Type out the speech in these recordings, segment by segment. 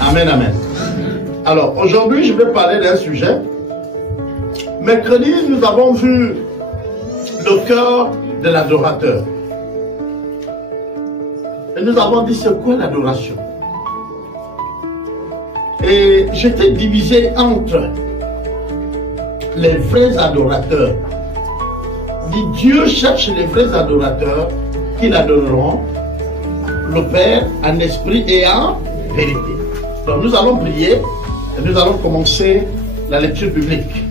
Amen, amen. Alors, aujourd'hui, je vais parler d'un sujet. Mercredi, nous avons vu le cœur de l'adorateur. Et nous avons dit, c'est quoi l'adoration? Et j'étais divisé entre les vrais adorateurs. Dit Dieu cherche les vrais adorateurs qui l'adoreront, le Père en esprit et en vérité. Donc nous allons prier et nous allons commencer la lecture biblique.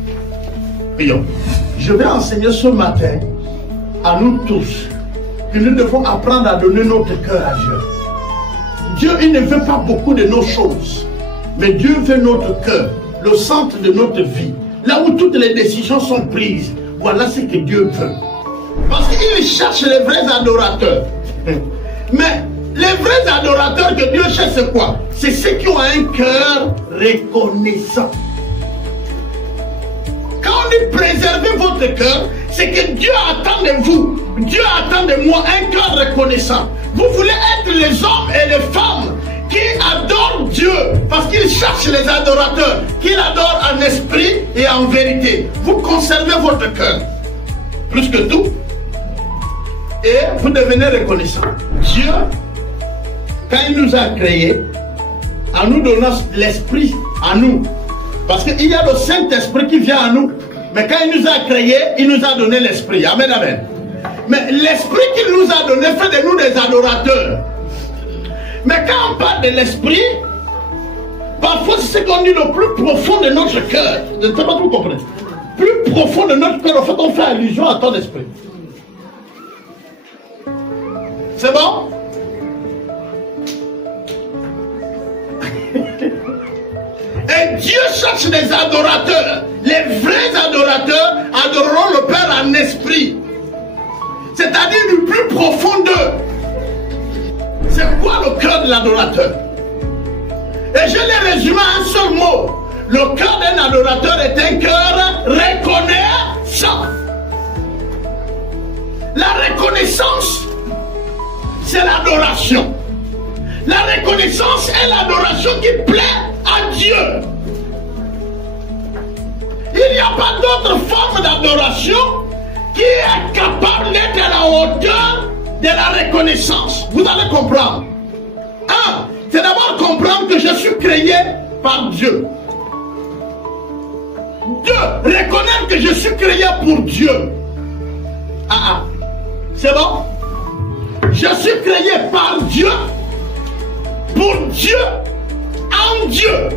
Prions. Je vais enseigner ce matin à nous tous que nous devons apprendre à donner notre cœur à Dieu. Dieu, il ne veut pas beaucoup de nos choses, mais Dieu veut notre cœur, le centre de notre vie. Là où toutes les décisions sont prises, voilà ce que Dieu veut. Parce qu'il cherche les vrais adorateurs. Mais les vrais adorateurs que Dieu cherche, c'est quoi? C'est ceux qui ont un cœur reconnaissant. Quand on dit préserver votre cœur, c'est que Dieu attend de vous, Dieu attend de moi un cœur reconnaissant. Vous voulez être les hommes et les femmes qui adorent Dieu, parce qu'il cherche les adorateurs, qu'il adore en esprit et en vérité. Vous conservez votre cœur, plus que tout, et vous devenez reconnaissant. Dieu, quand il nous a créés, en nous donnant l'esprit à nous, parce qu'il y a le Saint-Esprit qui vient à nous, mais quand il nous a créés, il nous a donné l'esprit. Amen, amen. Mais l'esprit qu'il nous a donné fait de nous des adorateurs. Mais quand on parle de l'esprit, parfois c'est ce qu'on dit le plus profond de notre cœur. Je ne sais pas si vous comprenez. Plus profond de notre cœur, en fait, on fait allusion à ton esprit. C'est bon? Et Dieu cherche des adorateurs. Les vrais adorateurs adoreront le Père en esprit. C'est-à-dire du plus profond d'eux. C'est quoi le cœur de l'adorateur? Et je l'ai résumé en un seul mot. Le cœur d'un adorateur est un cœur reconnaissant. La reconnaissance, c'est l'adoration. La reconnaissance est l'adoration qui plaît à Dieu. Il n'y a pas d'autre forme d'adoration qui est capable d'être à la hauteur de la reconnaissance. Vous allez comprendre. Un, c'est d'abord comprendre que je suis créé par Dieu. Deux, reconnaître que je suis créé pour Dieu. C'est bon? Je suis créé par Dieu, pour Dieu, en Dieu.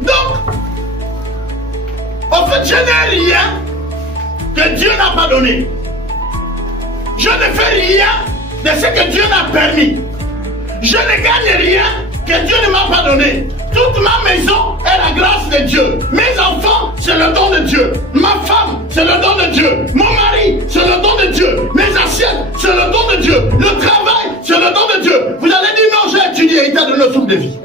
Donc, en fait, je n'ai rien que Dieu n'a pas donné. Je ne fais rien de ce que Dieu n'a permis. Je ne gagne rien que Dieu ne m'a pas donné. Toute ma maison est la grâce de Dieu. Mes enfants, c'est le don de Dieu. Ma femme, c'est le don de Dieu. Mon mari, c'est le don de Dieu. Mes assiettes, c'est le don de Dieu. Le travail, c'est le don de Dieu. Vous allez dire non, j'ai étudié, il t'a donné le souffle de vie.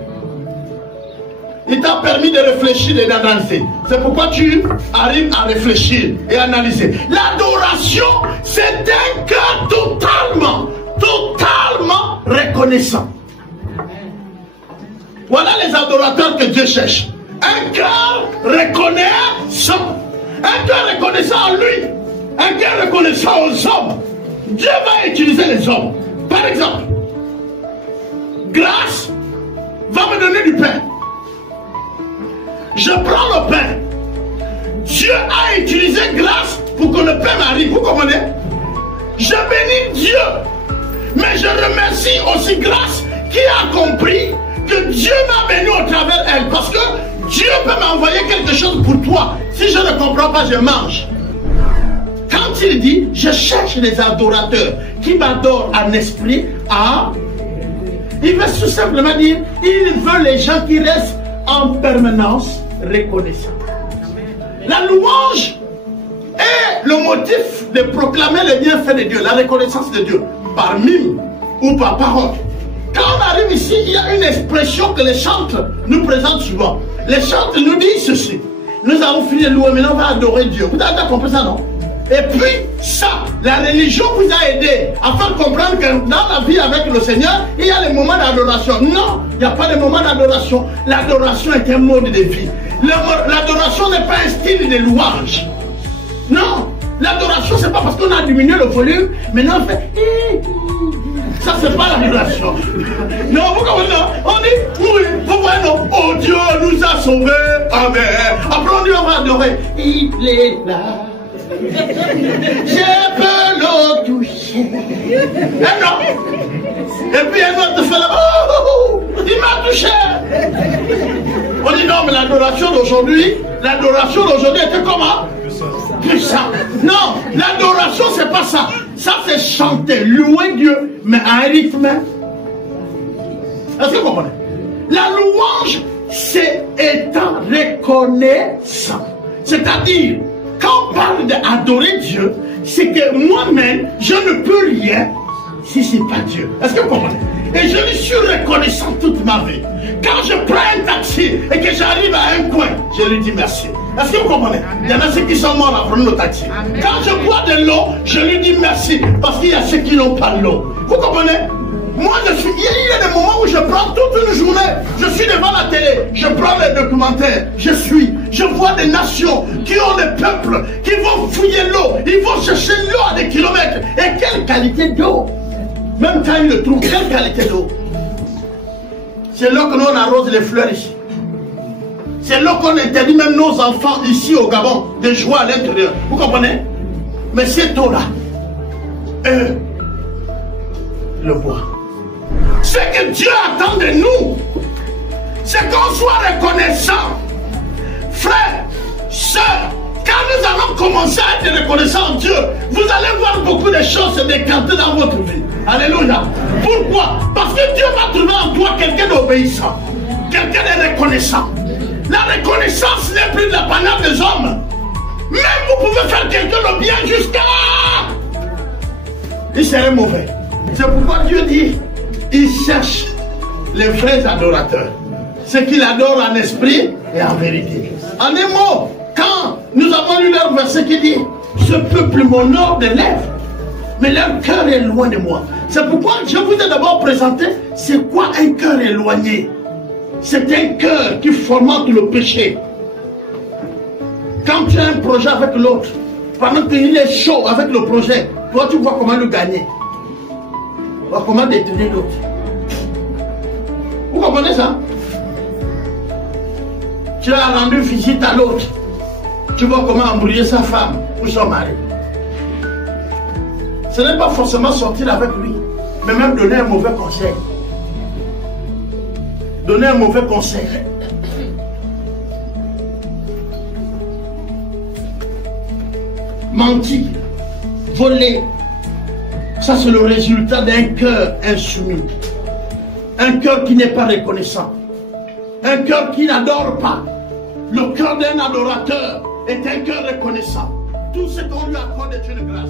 Il t'a permis de réfléchir et d'analyser. C'est pourquoi tu arrives à réfléchir et analyser. L'adoration, c'est un cœur totalement reconnaissant. Voilà les adorateurs que Dieu cherche. Un cœur reconnaissant. Un cœur reconnaissant en lui. Un cœur reconnaissant aux hommes. Dieu va utiliser les hommes. Par exemple, grâce va me donner du pain. Je prends le pain. Dieu a utilisé grâce pour que le pain m'arrive. Vous comprenez? Je bénis Dieu. Mais je remercie aussi grâce qui a compris que Dieu m'a béni au travers elle. Parce que Dieu peut m'envoyer quelque chose pour toi. Si je ne comprends pas, je mange. Quand il dit, je cherche les adorateurs qui m'adorent en esprit, il veut tout simplement dire, il veut les gens qui restent en permanence reconnaissants. La louange est le motif de proclamer les bienfaits de Dieu, la reconnaissance de Dieu, par mime ou par parole. Quand on arrive ici, il y a une expression que les chantres nous présentent souvent. Les chantres nous disent ceci. nous avons fini de louer, maintenant on va adorer Dieu. Vous avez compris ça, non? Et puis, ça, la religion vous a aidé à faire comprendre que dans la vie avec le Seigneur, il y a les moments d'adoration. Non, il n'y a pas de moment d'adoration. L'adoration est un mode de vie. L'adoration n'est pas un style de louange. Non, l'adoration, c'est pas parce qu'on a diminué le volume, maintenant on fait... Ça, c'est pas l'adoration. Non, vous comprenez? On dit, oui, vous voyez, non? Oh, Dieu nous a sauvés. Amen. Après, on dit, on va adorer. Il est là. Je peux le toucher. Et non. Et puis, un autre fait là. Oh, il m'a touché. On dit, non, mais l'adoration d'aujourd'hui était comment? Puissant. Non, l'adoration, c'est pas ça. Ça, c'est chanter, louer Dieu, mais à un rythme. Est-ce que vous comprenez? La louange, c'est étant reconnaissant. C'est-à-dire, quand on parle d'adorer Dieu, c'est que moi-même, je ne peux rien si ce n'est pas Dieu. Est-ce que vous comprenez? Et je lui suis reconnaissant toute ma vie. Quand je prends un taxi et que j'arrive à un coin, je lui dis merci. Est-ce que vous comprenez? Il y en a ceux qui sont morts à prendre le taxi. Quand je bois de l'eau, je lui dis merci. Parce qu'il y a ceux qui n'ont pas l'eau. Vous comprenez? Moi, il y a des moments où je prends toute une journée. Je suis devant la télé, je prends les documentaires, je vois des nations qui ont des peuples, qui vont fouiller l'eau, ils vont chercher l'eau à des kilomètres. Et quelle qualité d'eau! Même quand ils le trouvent, quelle qualité d'eau! C'est là que l'on arrose les fleurs ici. C'est là qu'on interdit même nos enfants ici au Gabon de jouer à l'intérieur. Vous comprenez? Mais cette eau-là, eux le voient. Ce que Dieu attend de nous, c'est qu'on soit reconnaissant. Frères, sœurs, quand nous allons commencer à être reconnaissants en Dieu, vous allez voir beaucoup de choses se décanter dans votre vie. Alléluia. Pourquoi? Parce que Dieu va trouver en toi quelqu'un d'obéissant, quelqu'un de reconnaissant. La reconnaissance n'est plus de l'apanage des hommes. Même vous pouvez faire quelqu'un de bien jusqu'à... Il serait mauvais. C'est pourquoi Dieu dit, il cherche les vrais adorateurs. Ceux qui l'adorent en esprit et en vérité. En un mot, quand nous avons lu leur verset qui dit, ce peuple m'honore de lèvres, mais leur cœur est loin de moi. C'est pourquoi je vous ai d'abord présenté, c'est quoi un cœur éloigné? C'est un cœur qui fomente le péché. Quand tu as un projet avec l'autre, pendant qu'il est chaud avec le projet, toi tu vois comment le gagner. Tu vois comment détruire l'autre. Vous comprenez ça? Tu as rendu visite à l'autre. Tu vois comment embrouiller sa femme ou son mari. Ce n'est pas forcément sortir avec lui, mais même donner un mauvais conseil. Donner un mauvais conseil. Mentir, voler, ça c'est le résultat d'un cœur insoumis. Un cœur qui n'est pas reconnaissant. Un cœur qui n'adore pas. Le cœur d'un adorateur est un cœur reconnaissant. Tout ce qu'on lui accorde est une grâce.